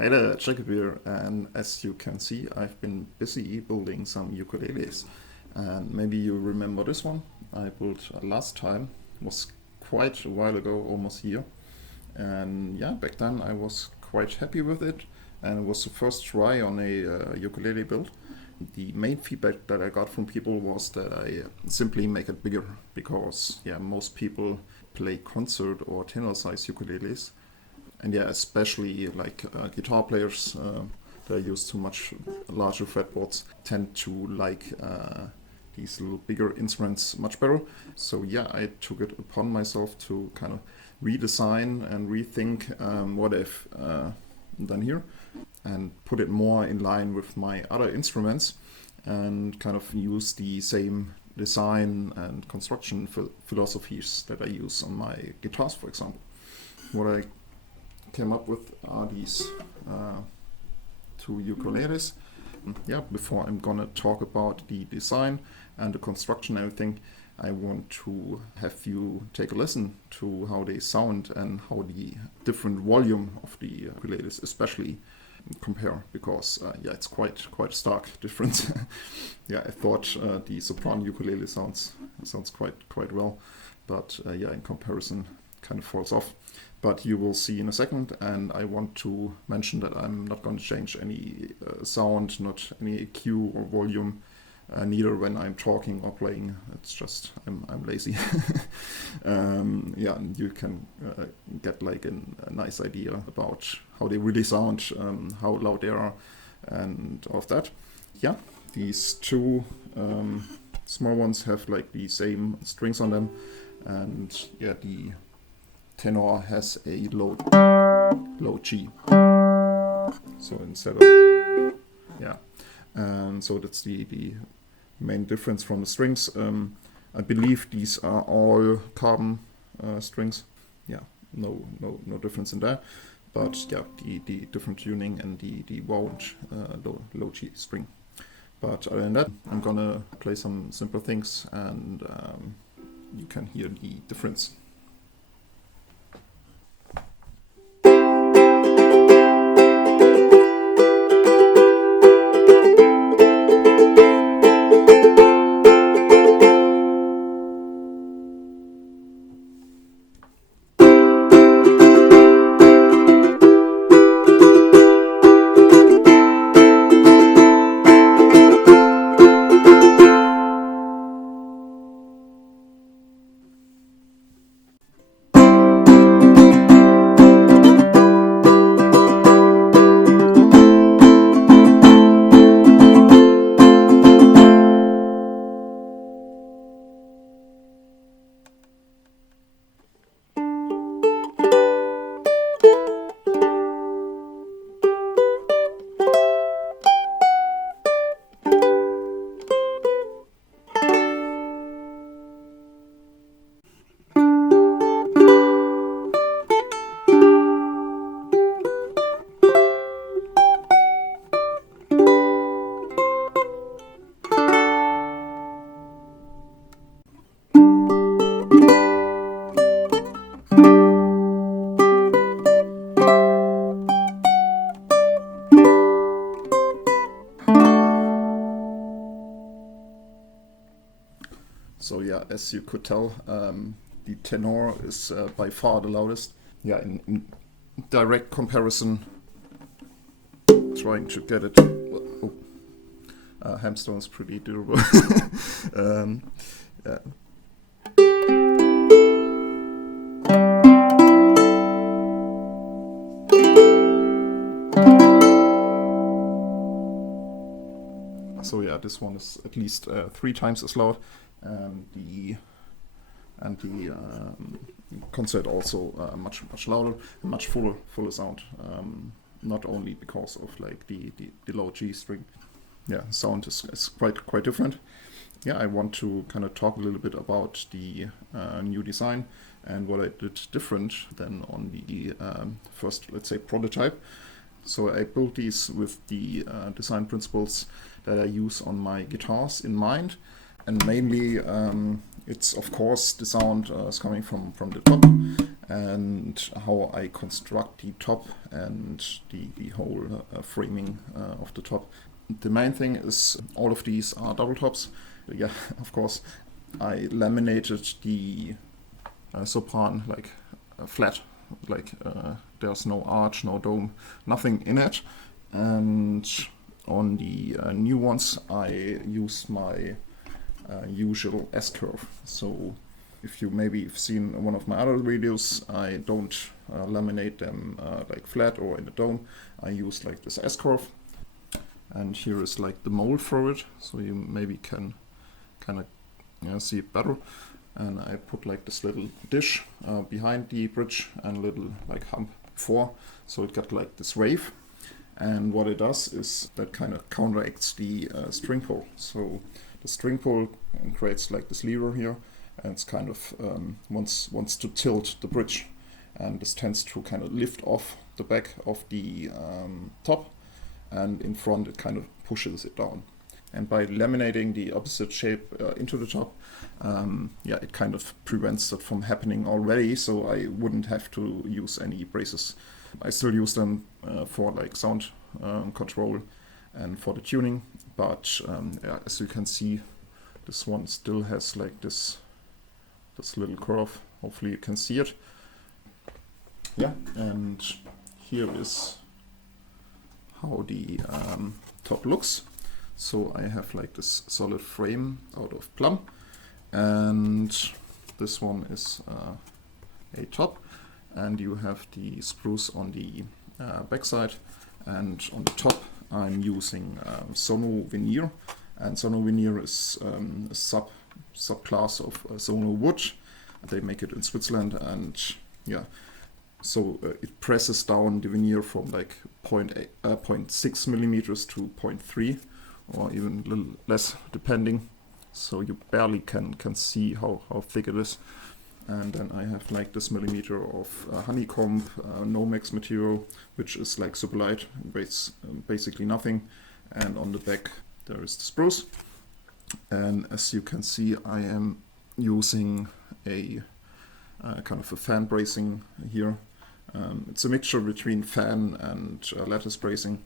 Hey there, Jakob here, and as you can see, I've been busy building some ukuleles. And maybe you remember this one I built last time. It was quite a while ago, almost a year. And yeah, back then I was quite happy with it, and it was the first try on a ukulele build. The main feedback that I got from people was that I simply make it bigger because yeah, most people play concert or tenor size ukuleles, and yeah, especially like guitar players that are used to much larger fretboards tend to like these little bigger instruments much better. So yeah, I took it upon myself to kind of redesign and rethink what I've done here and put it more in line with my other instruments and kind of use the same design and construction philosophies that I use on my guitars, for example. What I came up with are these two ukuleles. Yeah, before I'm gonna talk about the design and the construction and everything, I want to have you take a listen to how they sound and how the different volume of the ukuleles especially compare, because yeah, it's quite a stark difference. Yeah, I thought the soprano ukulele sounds quite well, but yeah, in comparison kind of falls off. But you will see in a second, and I want to mention that I'm not going to change any sound, not any EQ or volume, neither when I'm talking or playing. It's just I'm lazy. Yeah, and you can get like a nice idea about how they really sound, how loud they are, and all of that. Yeah, these two small ones have like the same strings on them, and yeah, the tenor has a low G. So instead of yeah, and so that's the main difference from the strings. I believe these are all carbon strings. Yeah, no difference in that. But yeah, the different tuning and the wound low G string. But other than that, I'm gonna play some simple things, and you can hear the difference. So yeah, as you could tell, the tenor is by far the loudest. Yeah, in direct comparison, trying to get it. Hempstone is pretty durable. Yeah. So yeah, this one is at least 3 times as loud. The concert also much louder, much fuller sound. Not only because of like the low G string. Yeah, sound is quite different. Yeah, I want to kind of talk a little bit about the new design and what I did different than on the first, let's say, prototype. So I built these with the design principles that I use on my guitars in mind. And mainly, it's of course the sound is coming from the top, and how I construct the top and the whole framing of the top. The main thing is all of these are double tops. Yeah, of course, I laminated the sopran like flat, like there's no arch, no dome, nothing in it. And on the new ones, I use my usual S-curve. So if you maybe have seen one of my other videos, I don't laminate them like flat or in a dome. I use like this S-curve. And here is like the mold for it, so you maybe can kind of see it better. And I put like this little dish behind the bridge and a little like hump before, so it got like this wave. And what it does is that kind of counteracts the string pull. So the string pull creates like this lever here, and it's kind of wants to tilt the bridge, and this tends to kind of lift off the back of the top, and in front it kind of pushes it down. And by laminating the opposite shape into the top, it kind of prevents that from happening already, so I wouldn't have to use any braces. I still use them for like sound control and for the tuning, but as you can see, this one still has like this little curve. Hopefully you can see it. Yeah, and here is how the top looks. So I have like this solid frame out of plum, and this one is a top, and you have the spruce on the backside, and on the top I'm using Sono veneer, and Sono veneer is a subclass of Sono wood. They make it in Switzerland, and yeah, so it presses down the veneer from like 0.6 millimeters to 0.3, or even a little less depending. So you barely can see how thick it is. And then I have like this millimeter of honeycomb Nomex material, which is like super light, weighs basically nothing. And on the back there is the spruce. And as you can see, I am using a kind of a fan bracing here. It's a mixture between fan and lattice bracing.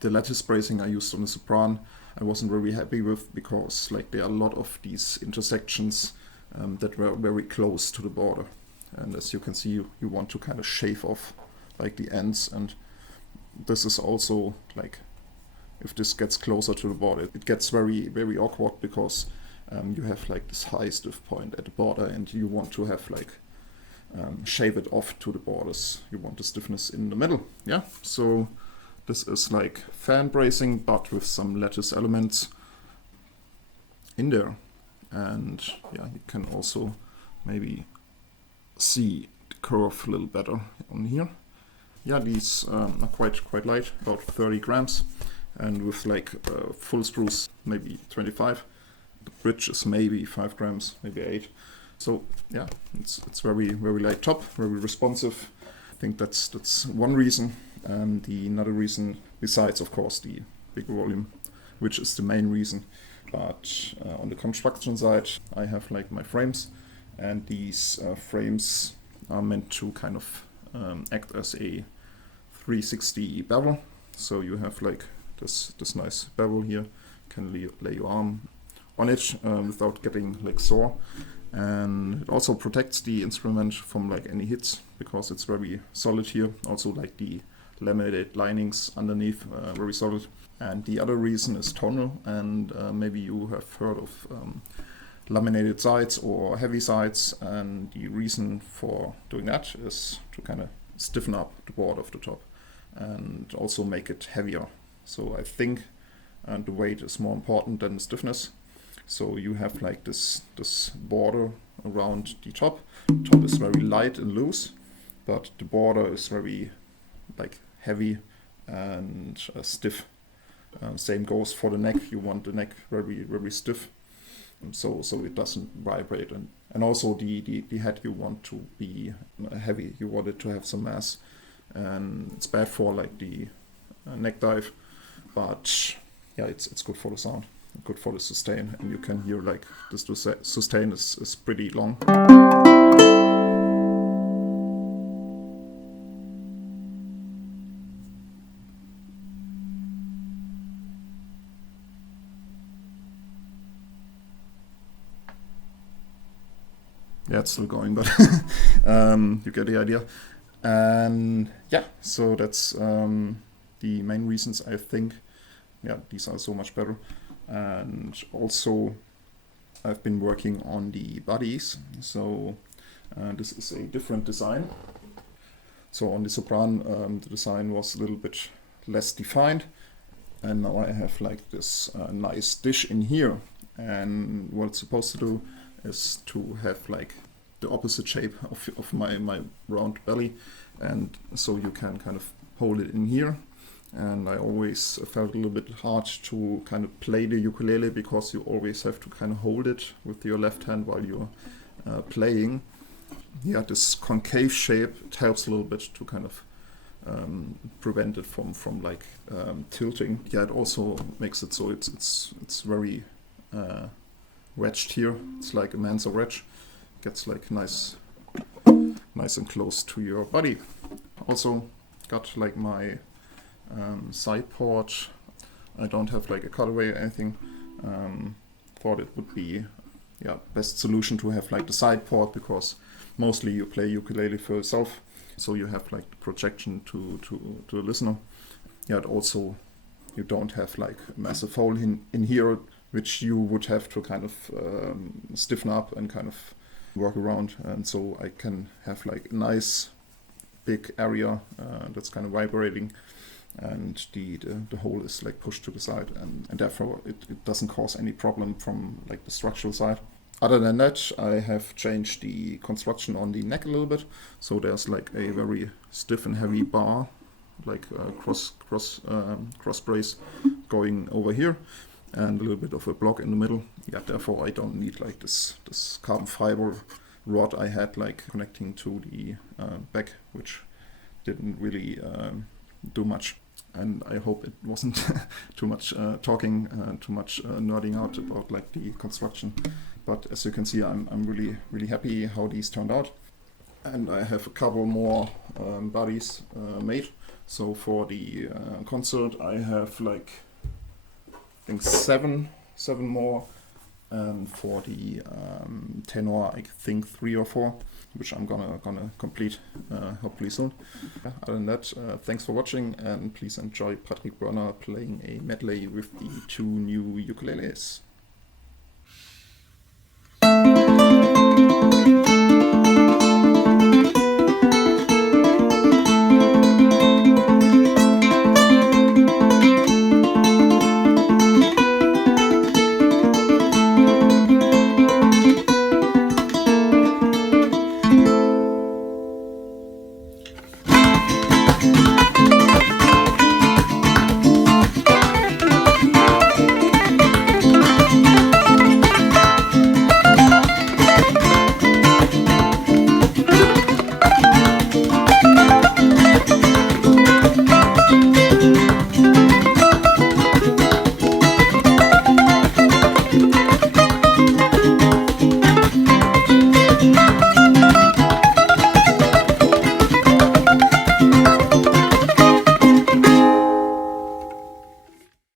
The lattice bracing I used on the sopran I wasn't very happy with, because like there are a lot of these intersections that were very close to the border, and as you can see, you want to kind of shave off like the ends, and this is also like, if this gets closer to the border, it gets very, very awkward, because you have like this high stiff point at the border, and you want to have like shave it off to the borders. You want the stiffness in the middle. Yeah, so this is like fan bracing, but with some lattice elements in there. And yeah, you can also maybe see the curve a little better on here. Yeah, these are quite light, about 30 grams, and with like full spruce maybe 25. The bridge is maybe 5 grams, maybe 8. So yeah, it's very, very light top, very responsive. I think that's one reason. And the another reason, besides of course the bigger volume, which is the main reason. But on the construction side, I have like my frames, and these frames are meant to kind of act as a 360 bevel. So you have like this nice bevel here. You can lay your arm on it without getting like sore, and it also protects the instrument from like any hits, because it's very solid here. Also like the laminated linings underneath, very solid. And the other reason is tonal, and maybe you have heard of laminated sides or heavy sides, and the reason for doing that is to kind of stiffen up the board of the top and also make it heavier. So I think the weight is more important than the stiffness. So you have like this border around the top. The top is very light and loose, but the border is very like heavy and stiff. Same goes for the neck. You want the neck very, very stiff, so it doesn't vibrate, and also the head you want to be heavy. You want it to have some mass, and it's bad for like the neck dive, but yeah, it's good for the sound, good for the sustain, and you can hear like this sustain is pretty long. Yeah, it's still going, but you get the idea. And yeah, so that's the main reasons I think. Yeah, these are so much better. And also, I've been working on the bodies. So this is a different design. So on the sopran, the design was a little bit less defined. And now I have like this nice dish in here. And what it's supposed to do is to have like the opposite shape of my round belly. And so you can kind of hold it in here. And I always felt a little bit hard to kind of play the ukulele because you always have to kind of hold it with your left hand while you're playing. Yeah, this concave shape, it helps a little bit to kind of prevent it from like tilting. Yeah, it also makes it so it's very wedged here. It's like a Manso wedge. Gets like nice and close to your body. Also got like my side port. I don't have like a cutaway or anything. Thought it would be best solution to have like the side port because mostly you play ukulele for yourself, so you have like the projection to the listener. Yeah, and also you don't have like a massive hole in here which you would have to kind of stiffen up and kind of work around, and so I can have like a nice big area that's kind of vibrating, and the hole is like pushed to the side, and therefore it doesn't cause any problem from like the structural side. Other than that, I have changed the construction on the neck a little bit, so there's like a very stiff and heavy bar, like cross brace going over here, and a little bit of a block in the middle. Yeah, therefore I don't need like this carbon fiber rod I had like connecting to the back, which didn't really do much. And I hope it wasn't too much talking, too much nerding out about like the construction. But as you can see, I'm really happy how these turned out. And I have a couple more bodies made. So for the concert, I have like I think seven more. And for the tenor, I think 3 or 4, which I'm gonna complete hopefully soon. Other than that, thanks for watching, and please enjoy Patrick Wörner playing a medley with the 2 new ukuleles.